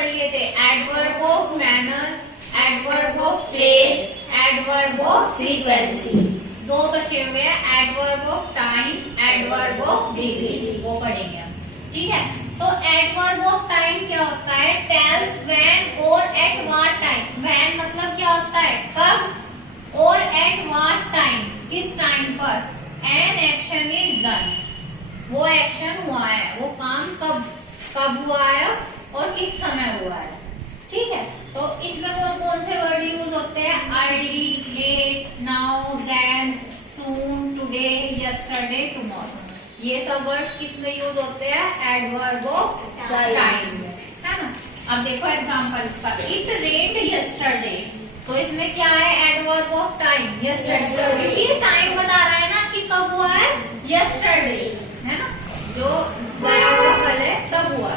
पढ़ लिए थे adverb of manner, adverb of place, adverb of frequency. दो बचे हुए हैं adverb of time, adverb of degree, वो पढ़ेंगे हम। ठीक है, तो एडवर्ब ऑफ टाइम क्या होता है? टेल्स व्हेन और एट व्हाट टाइम। व्हेन मतलब क्या होता है? कब, और एट व्हाट टाइम, किस टाइम पर एन एक्शन इज डन, वो एक्शन हुआ है, वो काम कब हुआ है और किस समय हुआ है। ठीक है, तो इसमें कौन कौन से वर्ड यूज होते हैं? अर्ली, लेट, नाउ, देन, सून, टुडे, यस्टरडे, टुमारो। ये सब वर्ड किसमें यूज होते हैं? एडवर्ब ऑफ टाइम में, है ना। अब देखो एग्जांपल इसका, इट रेन्ड यस्टरडे, तो इसमें क्या है? एडवर्ब ऑफ टाइम, यस्टरडे, क्योंकि टाइम बता रहा है ना कि कब हुआ है, यस्टरडे, है ना, जो गया हुआ कल है तब हुआ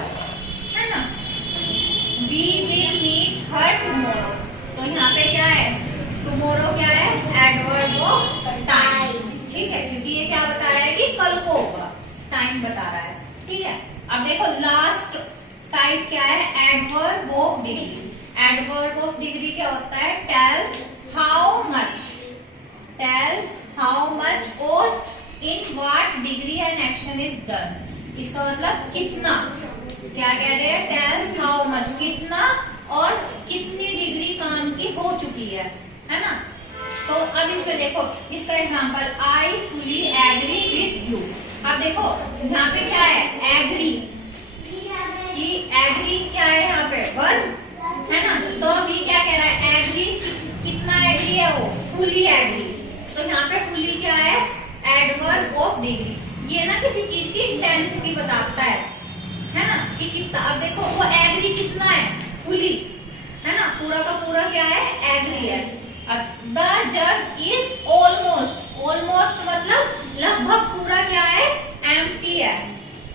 है ना। We will meet her tomorrow, तो यहाँ पे क्या है? टुमारो क्या है? Adverb of time. ठीक है, क्योंकि ये क्या बता रहा है कि कल को होगा, टाइम बता रहा है। ठीक है, अब देखो लास्ट टाइप क्या है? Adverb of degree. Adverb of degree क्या होता है? Tells how much, tells how much और in what degree an action is done. इसका मतलब कितना, क्या कह रहे हैं? टेल्स हाउ मच, कितना और कितनी डिग्री काम की हो चुकी है ना। तो अब इसमें देखो, इसका example, I fully agree with you. अब देखो यहाँ पे क्या है? एग्री, कि एग्री क्या है यहाँ पे? वर्ब, है ना। तो अभी क्या कह रहा है? एग्री, कितना एग्री है वो? Fully agree. तो यहाँ पे फुली क्या है? Adverb of degree. ये ना किसी चीज की इंटेंसिटी बताता है ना, कि कितना। अब देखो वो एग्री कितना है? फुली, है ना, पूरा का पूरा क्या है? एग्री है। अब the jug is almost, almost मतलब लगभग पूरा क्या है? एम्प्टी है।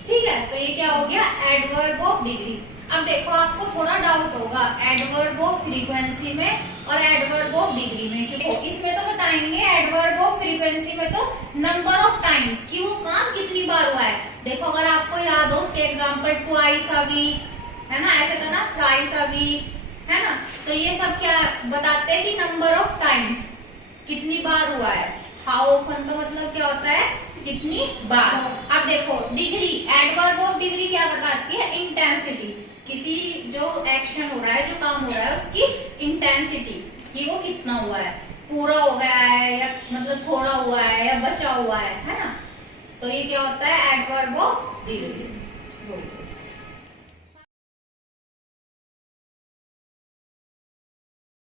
ठीक है, तो ये क्या हो गया? Adverb of degree. अब देखो आपको थोड़ा डाउट होगा एडवर्ब ऑफ फ्रीक्वेंसी में और एडवर्ब ऑफ डिग्री में, क्योंकि इसमें तो बताएंगे एडवर्ब ऑफ फ्रीक्वेंसी में तो नंबर ऑफ टाइम्स, कि वो काम कितनी बार हुआ है। देखो अगर आपको याद हो उसके एग्जांपल, ट्वाइस अ वीक, है ना, ऐसे था ना, थ्राइस अ वीक, है ना। तो ये सब क्या बताते हैं? कि नंबर ऑफ टाइम्स, कितनी बार हुआ है। हाउ ऑफन का मतलब क्या होता है? कितनी बार। अब देखो डिग्री, एडवर्ब ऑफ डिग्री क्या बताती है? इंटेंसिटी, किसी जो एक्शन हो रहा है, जो काम हो रहा है, उसकी इंटेंसिटी, कि वो कितना हुआ है, पूरा हो गया है या मतलब थोड़ा हुआ है या बचा हुआ है ना। तो ये क्या होता है? Adverb of degree.